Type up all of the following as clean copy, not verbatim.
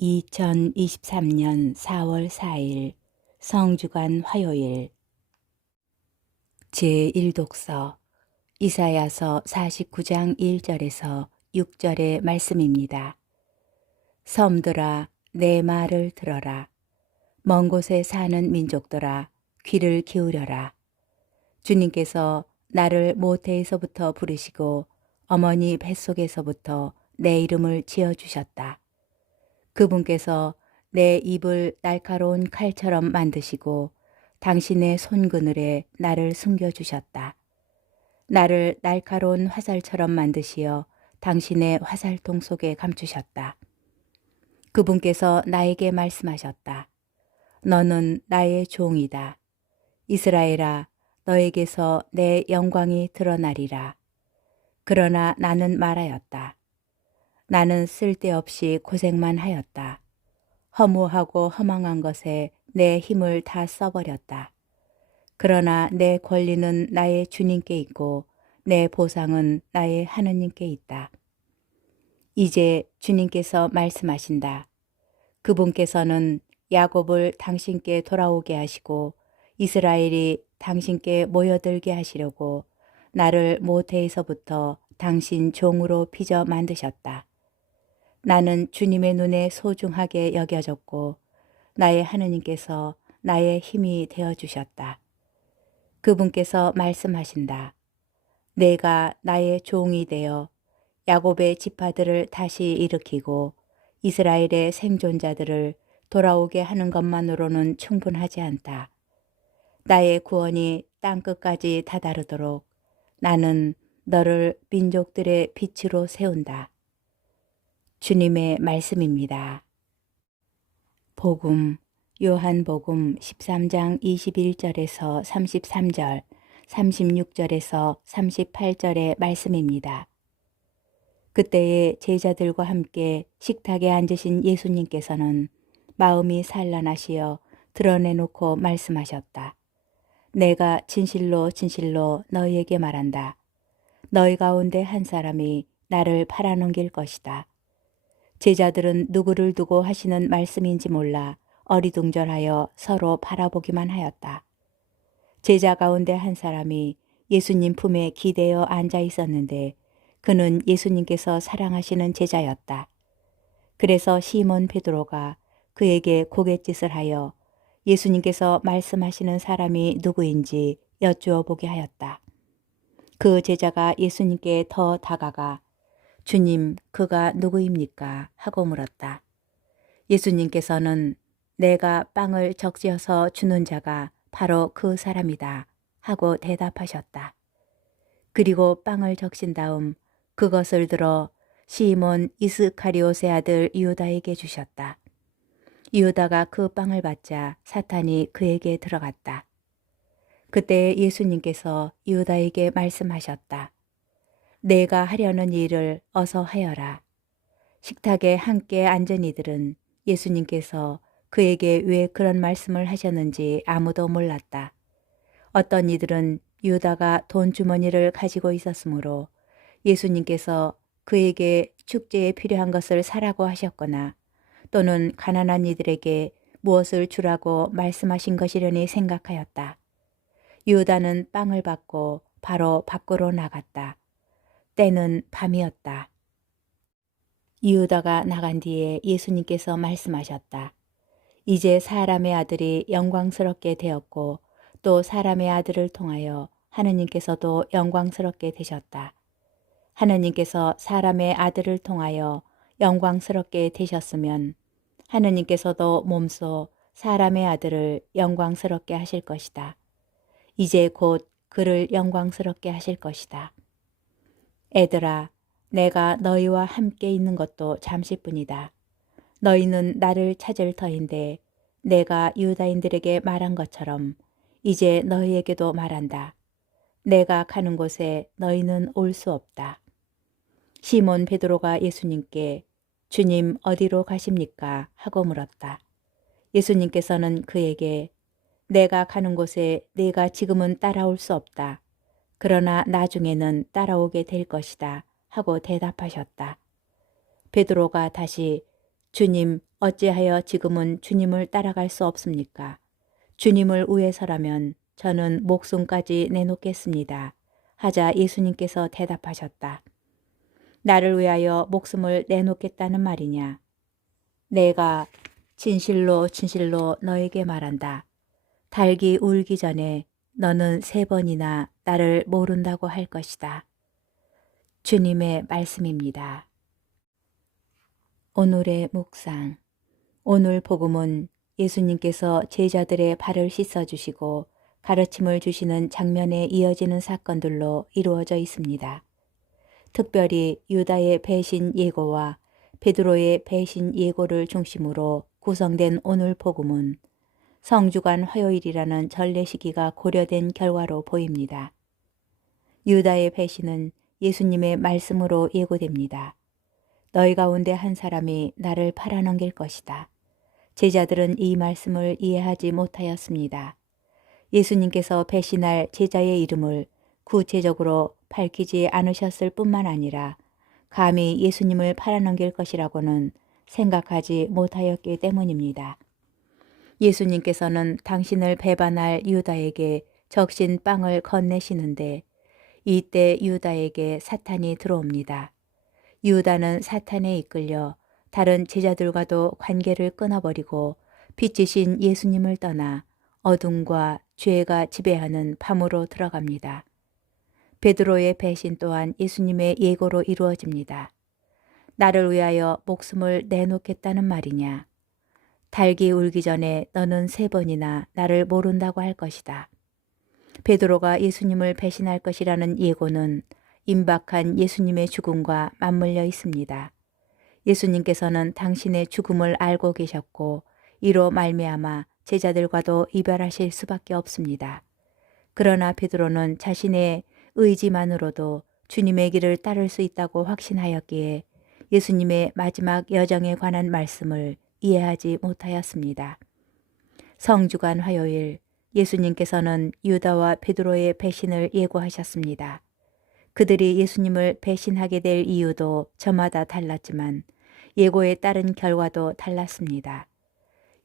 2023년 4월 4일 성주간 화요일 제1독서 이사야서 49장 1절에서 6절의 말씀입니다. 섬들아 내 말을 들어라. 먼 곳에 사는 민족들아 귀를 기울여라. 주님께서 나를 모태에서부터 부르시고 어머니 뱃속에서부터 내 이름을 지어주셨다. 그분께서 내 입을 날카로운 칼처럼 만드시고 당신의 손그늘에 나를 숨겨주셨다. 나를 날카로운 화살처럼 만드시어 당신의 화살통 속에 감추셨다. 그분께서 나에게 말씀하셨다. 너는 나의 종이다. 이스라엘아, 너에게서 내 영광이 드러나리라. 그러나 나는 말하였다. 나는 쓸데없이 고생만 하였다. 허무하고 허망한 것에 내 힘을 다 써버렸다. 그러나 내 권리는 나의 주님께 있고 내 보상은 나의 하느님께 있다. 이제 주님께서 말씀하신다. 그분께서는 야곱을 당신께 돌아오게 하시고 이스라엘이 당신께 모여들게 하시려고 나를 모태에서부터 당신 종으로 빚어 만드셨다. 나는 주님의 눈에 소중하게 여겨졌고 나의 하느님께서 나의 힘이 되어주셨다. 그분께서 말씀하신다. 내가 나의 종이 되어 야곱의 지파들을 다시 일으키고 이스라엘의 생존자들을 돌아오게 하는 것만으로는 충분하지 않다. 나의 구원이 땅끝까지 다다르도록 나는 너를 민족들의 빛으로 세운다. 주님의 말씀입니다. 복음 요한복음 13장 21절에서 33절, 36절에서 38절의 말씀입니다. 그때에 제자들과 함께 식탁에 앉으신 예수님께서는 마음이 산란하시어 드러내놓고 말씀하셨다. 내가 진실로 진실로 너희에게 말한다. 너희 가운데 한 사람이 나를 팔아넘길 것이다. 제자들은 누구를 두고 하시는 말씀인지 몰라 어리둥절하여 서로 바라보기만 하였다. 제자 가운데 한 사람이 예수님 품에 기대어 앉아 있었는데 그는 예수님께서 사랑하시는 제자였다. 그래서 시몬 베드로가 그에게 고갯짓을 하여 예수님께서 말씀하시는 사람이 누구인지 여쭈어 보게 하였다. 그 제자가 예수님께 더 다가가 주님, 그가 누구입니까? 하고 물었다. 예수님께서는 내가 빵을 적시어서 주는 자가 바로 그 사람이다 하고 대답하셨다. 그리고 빵을 적신 다음 그것을 들어 시몬 이스카리옷의 아들 유다에게 주셨다. 유다가 그 빵을 받자 사탄이 그에게 들어갔다. 그때 예수님께서 유다에게 말씀하셨다. 내가 하려는 일을 어서 하여라. 식탁에 함께 앉은 이들은 예수님께서 그에게 왜 그런 말씀을 하셨는지 아무도 몰랐다. 어떤 이들은 유다가 돈 주머니를 가지고 있었으므로 예수님께서 그에게 축제에 필요한 것을 사라고 하셨거나 또는 가난한 이들에게 무엇을 주라고 말씀하신 것이려니 생각하였다. 유다는 빵을 받고 바로 밖으로 나갔다. 때는 밤이었다. 유다가 나간 뒤에 예수님께서 말씀하셨다. 이제 사람의 아들이 영광스럽게 되었고 또 사람의 아들을 통하여 하느님께서도 영광스럽게 되셨다. 하느님께서 사람의 아들을 통하여 영광스럽게 되셨으면 하느님께서도 몸소 사람의 아들을 영광스럽게 하실 것이다. 이제 곧 그를 영광스럽게 하실 것이다. 애들아, 내가 너희와 함께 있는 것도 잠시뿐이다. 너희는 나를 찾을 터인데 내가 유다인들에게 말한 것처럼 이제 너희에게도 말한다. 내가 가는 곳에 너희는 올 수 없다. 시몬 베드로가 예수님께 주님 어디로 가십니까? 하고 물었다. 예수님께서는 그에게 내가 가는 곳에 네가 지금은 따라올 수 없다. 그러나 나중에는 따라오게 될 것이다. 하고 대답하셨다. 베드로가 다시 주님 어찌하여 지금은 주님을 따라갈 수 없습니까? 주님을 위해서라면 저는 목숨까지 내놓겠습니다. 하자 예수님께서 대답하셨다. 나를 위하여 목숨을 내놓겠다는 말이냐? 내가 진실로 진실로 너에게 말한다. 닭이 울기 전에 너는 3번이나 나를 모른다고 할 것이다. 주님의 말씀입니다. 오늘의 묵상. 오늘 복음은 예수님께서 제자들의 발을 씻어주시고 가르침을 주시는 장면에 이어지는 사건들로 이루어져 있습니다. 특별히 유다의 배신 예고와 베드로의 배신 예고를 중심으로 구성된 오늘 복음은 성주간 화요일이라는 전례 시기가 고려된 결과로 보입니다. 유다의 배신은 예수님의 말씀으로 예고됩니다. 너희 가운데 한 사람이 나를 팔아넘길 것이다. 제자들은 이 말씀을 이해하지 못하였습니다. 예수님께서 배신할 제자의 이름을 구체적으로 밝히지 않으셨을 뿐만 아니라 감히 예수님을 팔아넘길 것이라고는 생각하지 못하였기 때문입니다. 예수님께서는 당신을 배반할 유다에게 적신 빵을 건네시는데 이때 유다에게 사탄이 들어옵니다. 유다는 사탄에 이끌려 다른 제자들과도 관계를 끊어버리고 빛이신 예수님을 떠나 어둠과 죄가 지배하는 밤으로 들어갑니다. 베드로의 배신 또한 예수님의 예고로 이루어집니다. 나를 위하여 목숨을 내놓겠다는 말이냐? 닭이 울기 전에 너는 3번이나 나를 모른다고 할 것이다. 베드로가 예수님을 배신할 것이라는 예고는 임박한 예수님의 죽음과 맞물려 있습니다. 예수님께서는 당신의 죽음을 알고 계셨고 이로 말미암아 제자들과도 이별하실 수밖에 없습니다. 그러나 베드로는 자신의 의지만으로도 주님의 길을 따를 수 있다고 확신하였기에 예수님의 마지막 여정에 관한 말씀을 이해하지 못하였습니다. 성주간 화요일 예수님께서는 유다와 베드로의 배신을 예고하셨습니다. 그들이 예수님을 배신하게 될 이유도 저마다 달랐지만 예고에 따른 결과도 달랐습니다.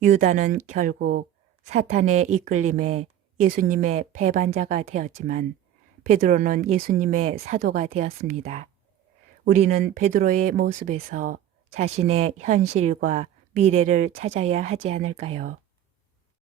유다는 결국 사탄의 이끌림에 예수님의 배반자가 되었지만 베드로는 예수님의 사도가 되었습니다. 우리는 베드로의 모습에서 자신의 현실과 미래를 찾아야 하지 않을까요?